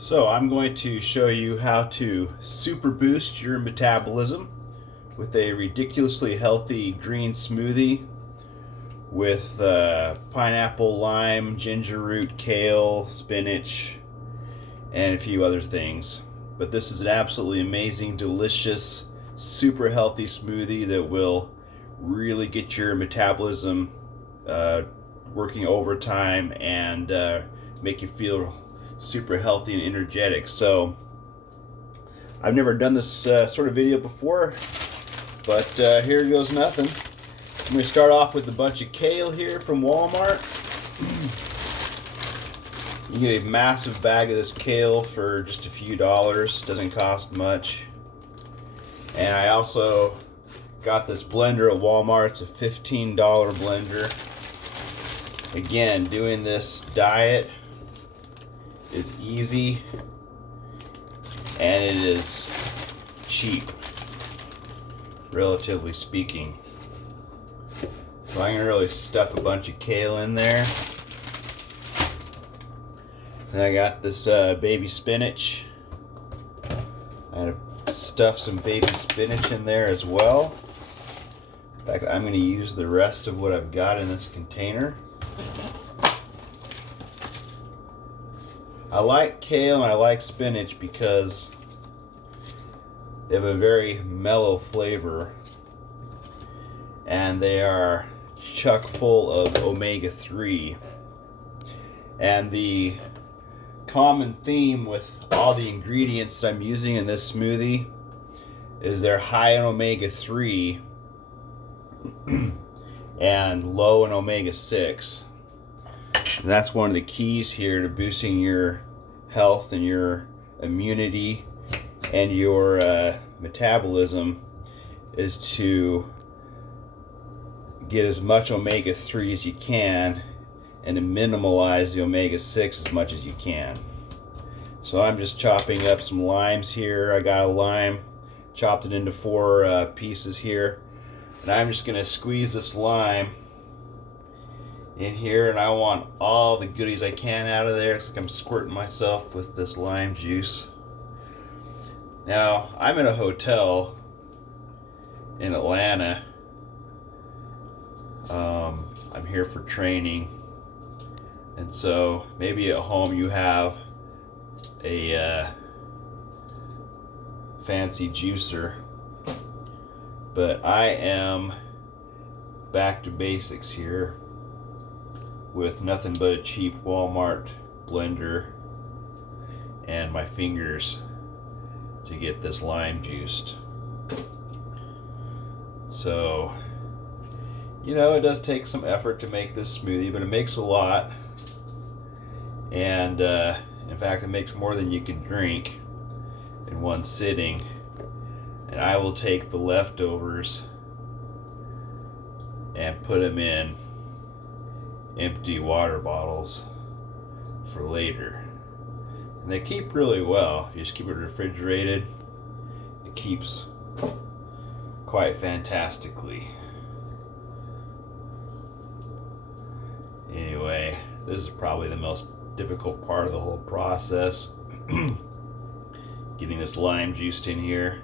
So I'm going to show you how to super boost your metabolism with a ridiculously healthy green smoothie with pineapple, lime, ginger root, kale, spinach, and a few other things. But this is an absolutely amazing, delicious, super healthy smoothie that will really get your metabolism working overtime and make you feel super healthy and energetic. So I've never done this sort of video before, but here goes nothing. I'm going to start off with a bunch of kale here from Walmart. You get a massive bag of this kale for just a few dollars. Doesn't cost much. And I also got this blender at Walmart. It's a $15 blender. Again, doing this diet is easy and it is cheap, relatively speaking. So I'm gonna really stuff a bunch of kale in there. And I got this baby spinach. I'm gonna stuff some baby spinach in there as well. In fact, I'm gonna use the rest of what I've got in this container. I like kale and I like spinach because they have a very mellow flavor and they are chock full of omega-3. And the common theme with all the ingredients I'm using in this smoothie is they're high in omega-3 and low in omega-6. And that's one of the keys here to boosting your health and your immunity and your metabolism, is to get as much omega-3 as you can and to minimalize the omega-6 as much as you can. So I'm just chopping up some limes here. I got a lime, chopped it into 4 pieces here, and I'm just going to squeeze this lime in here, and I want all the goodies I can out of there. It's like I'm squirting myself with this lime juice. Now, I'm in a hotel in Atlanta. I'm here for training, and so maybe at home you have a fancy juicer, but I am back to basics here with nothing but a cheap Walmart blender and my fingers to get this lime juiced. So, you know, it does take some effort to make this smoothie, but it makes a lot. And in fact, it makes more than you can drink in one sitting. And I will take the leftovers and put them in empty water bottles for later. And they keep really well. If you just keep it refrigerated, it keeps quite fantastically. Anyway, this is probably the most difficult part of the whole process. Getting this lime juiced in here.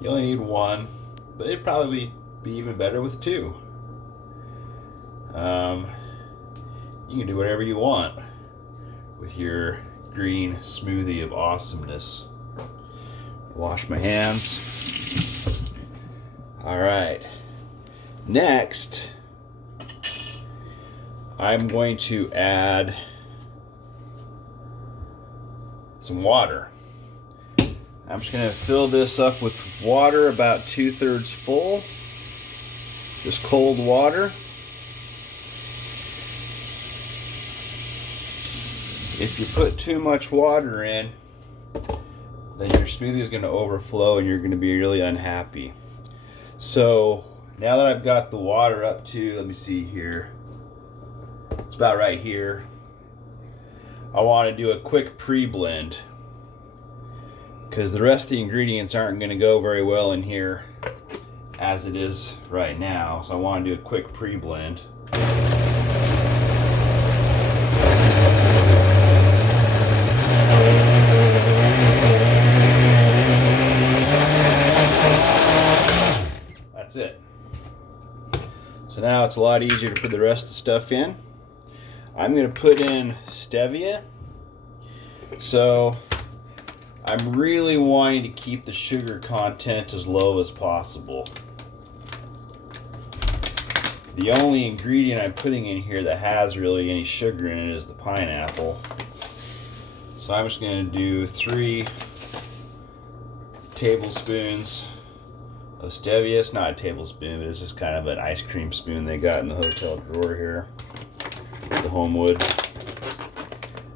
You only need 1, but it'd probably be even better with 2. You can do whatever you want with your green smoothie of awesomeness. Wash my hands. Alright. Next, I'm going to add some water. I'm just going to fill this up with water about 2/3 full. Just cold water. If you put too much water in, then your smoothie is going to overflow and you're going to be really unhappy. So now that I've got the water up to, let me see here, it's about right here, I want to do a quick pre-blend because the rest of the ingredients aren't going to go very well in here as it is right now. So I want to do a quick pre-blend. it's a lot easier to put the rest of the stuff in. I'm going to put in Stevia. So I'm really wanting to keep the sugar content as low as possible. The only ingredient I'm putting in here that has really any sugar in it is the pineapple. So I'm just going to do 3 tablespoons of Stevia. It's not a tablespoon, but it's just kind of an ice cream spoon they got in the hotel drawer here, the Homewood.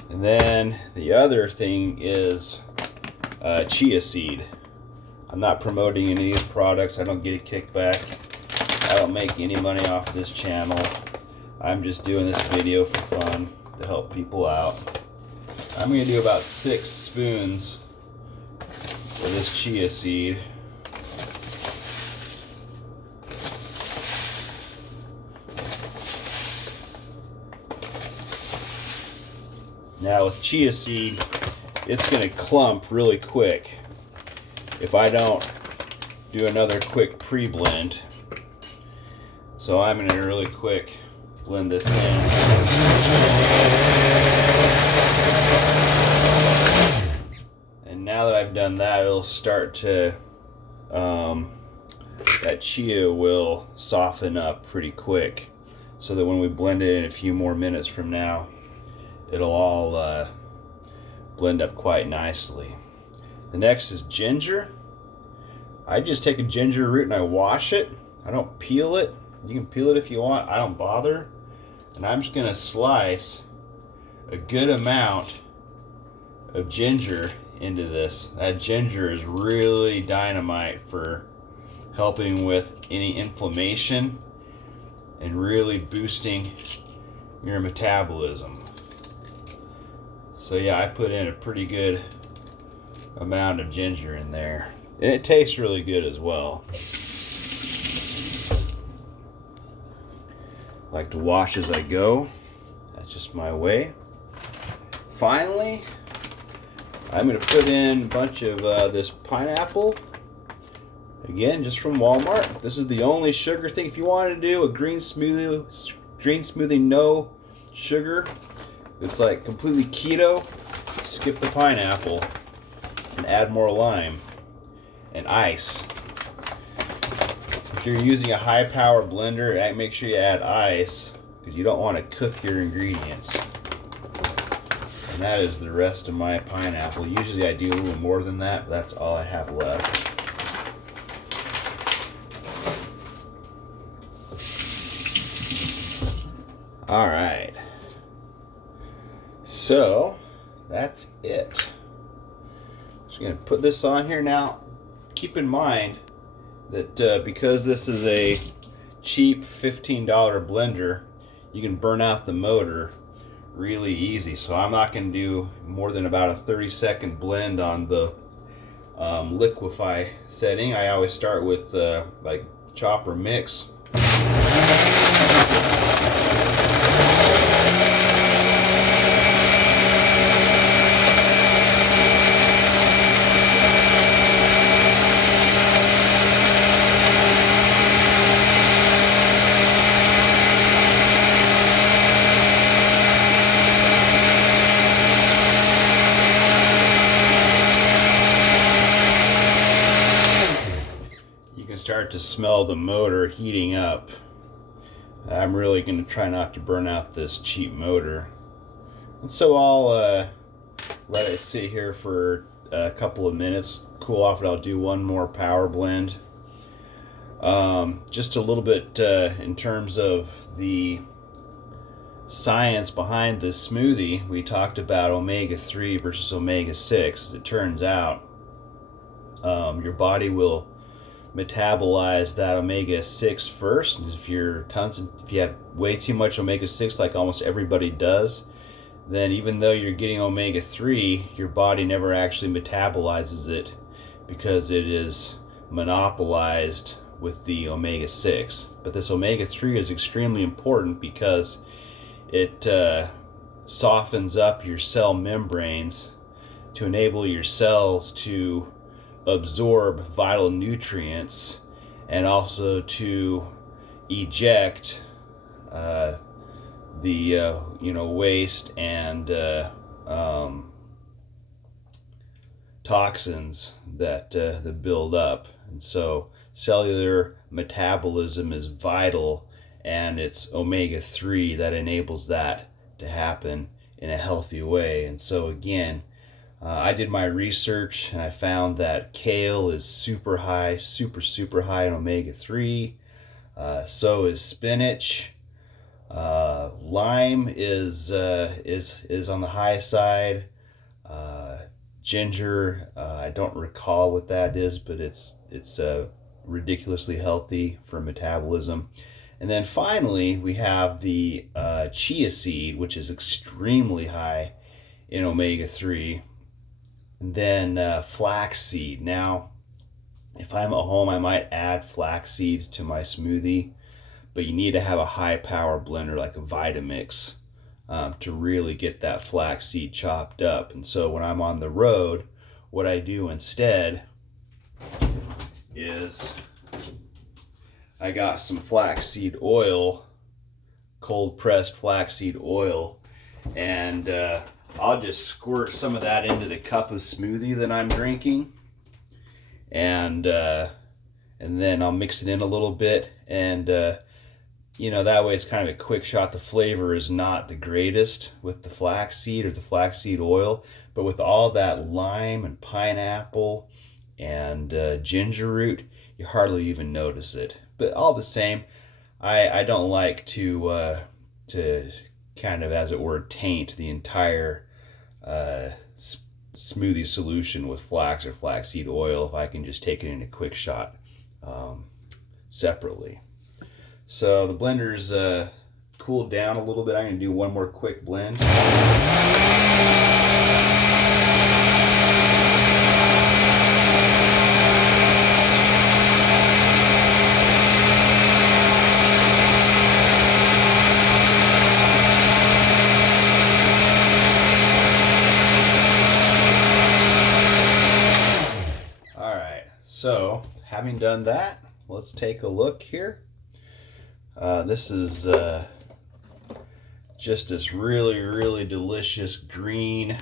And then the other thing is chia seed. I'm not promoting any of these products. I don't get a kickback. I don't make any money off of this channel. I'm just doing this video for fun to help people out. I'm going to do about 6 spoons of this chia seed. Now with chia seed, it's going to clump really quick if I don't do another quick pre-blend. So I'm going to really quick blend this in. And now that I've done that, it'll start to, that chia will soften up pretty quick, so that when we blend it in a few more minutes from now, it'll all blend up quite nicely. The next is ginger. I just take a ginger root and I wash it. I don't peel it. You can peel it if you want. I don't bother. And I'm just going to slice a good amount of ginger into this. That ginger is really dynamite for helping with any inflammation and really boosting your metabolism. So yeah, I put in a pretty good amount of ginger in there. And it tastes really good as well. I like to wash as I go. That's just my way. Finally, I'm going to put in a bunch of this pineapple. Again, just from Walmart. This is the only sugar thing. If you wanted to do a green smoothie no sugar, it's like completely keto, skip the pineapple and add more lime and ice. If you're using a high power blender, make sure you add ice, because you don't want to cook your ingredients. And that is the rest of my pineapple. Usually I do a little more than that, but that's all I have left. All right. So that's it. Just going to put this on here now. Keep in mind that because this is a cheap $15 blender, you can burn out the motor really easy. So I'm not going to do more than about a 30-second blend on the liquefy setting. I always start with like chop or mix. Start to smell the motor heating up. I'm really going to try not to burn out this cheap motor. And so I'll let it sit here for a couple of minutes, cool off, and I'll do one more power blend. Just a little bit in terms of the science behind this smoothie. We talked about omega-3 versus omega-6. As it turns out, your body will metabolize that omega-6 first. And if you have way too much omega-6, like almost everybody does, then even though you're getting omega-3, your body never actually metabolizes it, because it is monopolized with the omega-6. But this omega-3 is extremely important because it softens up your cell membranes to enable your cells to absorb vital nutrients, and also to eject the waste and toxins that build up. And so cellular metabolism is vital, and it's omega-3 that enables that to happen in a healthy way. And so again, I did my research and I found that kale is super high, super high in omega-3. So is spinach. Lime is on the high side. Ginger, I don't recall what that is, but it's ridiculously healthy for metabolism. And then finally, we have the chia seed, which is extremely high in omega-3. And then flaxseed. Now, if I'm at home, I might add flaxseed to my smoothie, but you need to have a high power blender like a Vitamix to really get that flaxseed chopped up. And so when I'm on the road, what I do instead is I got some flaxseed oil, cold pressed flaxseed oil, and I'll just squirt some of that into the cup of smoothie that I'm drinking, and then I'll mix it in a little bit, and that way it's kind of a quick shot. The flavor is not the greatest with the flaxseed or the flaxseed oil, but with all that lime and pineapple and ginger root, you hardly even notice it. But all the same, I don't like to kind of, as it were, taint the entire smoothie solution with flax or flaxseed oil if I can just take it in a quick shot separately. So the blender's cooled down a little bit. I'm going to do one more quick blend. All right, so having done that, let's take a look here. This is just this really delicious green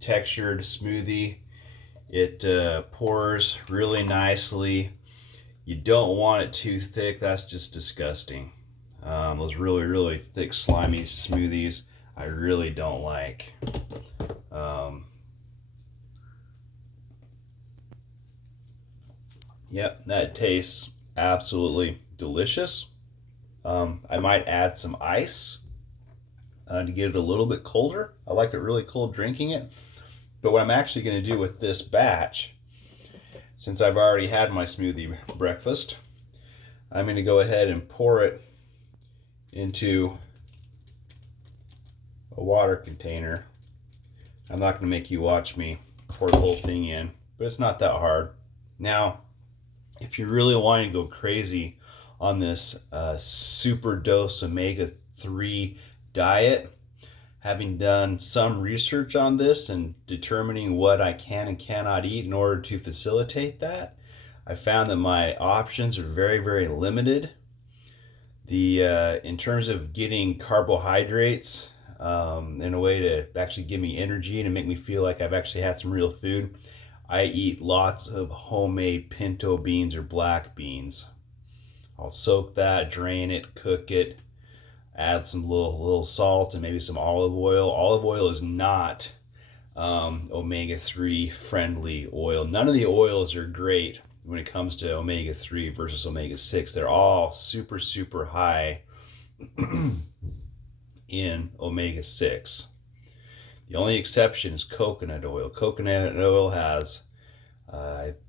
textured smoothie. It pours really nicely. You don't want it too thick. That's just disgusting. Those really thick slimy smoothies I really don't like. Yep, that tastes absolutely delicious. I might add some ice to get it a little bit colder. I like it really cold drinking it. But what I'm actually going to do with this batch, since I've already had my smoothie breakfast, I'm going to go ahead and pour it into a water container. I'm not going to make you watch me pour the whole thing in, but it's not that hard. Now, if you really want to go crazy on this super dose omega-3 diet, having done some research on this and determining what I can and cannot eat in order to facilitate that, I found that my options are very limited. In terms of getting carbohydrates in a way to actually give me energy and make me feel like I've actually had some real food, I eat lots of homemade pinto beans or black beans. I'll soak that, drain it, cook it, add some little salt and maybe some olive oil. Olive oil is not omega-3 friendly oil. None of the oils are great when it comes to omega-3 versus omega-6. They're all super high in omega-6. The only exception is coconut oil. Coconut oil has,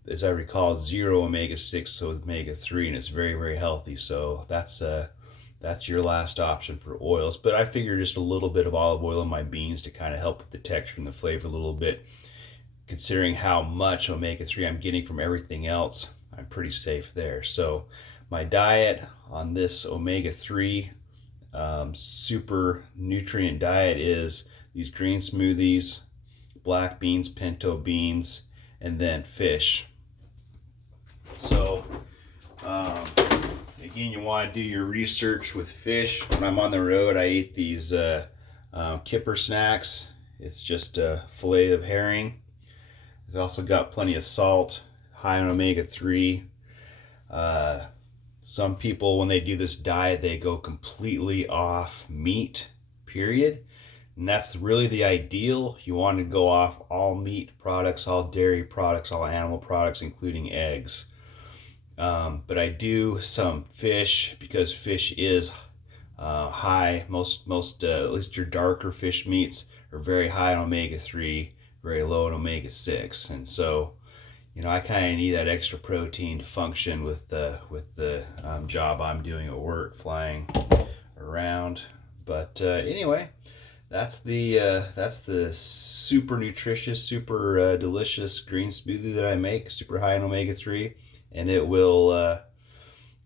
as I recall, 0 omega-6, so omega-3, and it's very healthy. So that's your last option for oils. But I figure just a little bit of olive oil in my beans to kind of help with the texture and the flavor a little bit. Considering how much omega-3 I'm getting from everything else, I'm pretty safe there. So my diet on this omega-3 super nutrient diet is these green smoothies, black beans, pinto beans, and then fish. So Again, you want to do your research with fish. When I'm on the road, I eat these kipper snacks. It's just a fillet of herring. It's also got plenty of salt, high in omega-3. Some people, when they do this diet, they go completely off meat, period. And that's really the ideal. You want to go off all meat products, all dairy products, all animal products, including eggs. But I do some fish because fish is high. Most at least your darker fish meats are very high in omega-3, very low in omega-6, and so I kind of need that extra protein to function with the job I'm doing at work, flying around. But anyway, that's the super nutritious, super delicious green smoothie that I make, super high in omega-3, and it will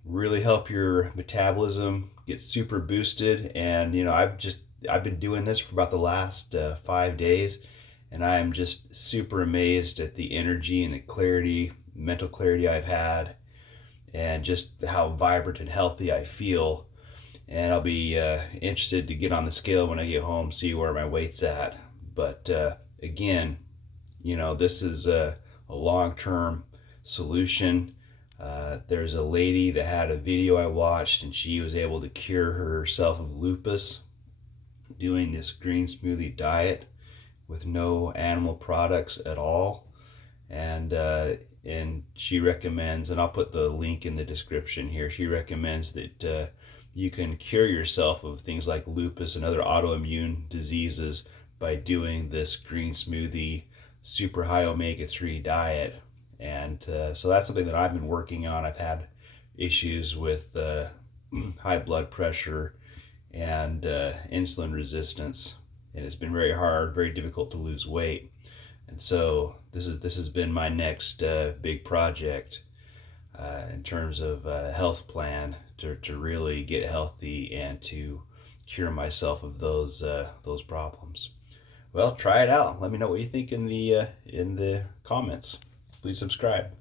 really help your metabolism get super boosted. And I've been doing this for about the last 5 days, and I am just super amazed at the energy and the clarity, mental clarity I've had, and just how vibrant and healthy I feel. And I'll be interested to get on the scale when I get home, see where my weight's at. But again, this is a long-term solution. There's a lady that had a video I watched, and she was able to cure herself of lupus doing this green smoothie diet with no animal products at all. And she recommends, and I'll put the link in the description here, she recommends that you can cure yourself of things like lupus and other autoimmune diseases by doing this green smoothie, super high omega-3 diet. And so that's something that I've been working on. I've had issues with high blood pressure and insulin resistance, and it's been very hard, very difficult to lose weight. And so this has been my next big project in terms of a health plan to really get healthy and to cure myself of those problems. Well, try it out. Let me know what you think in the comments. Please subscribe.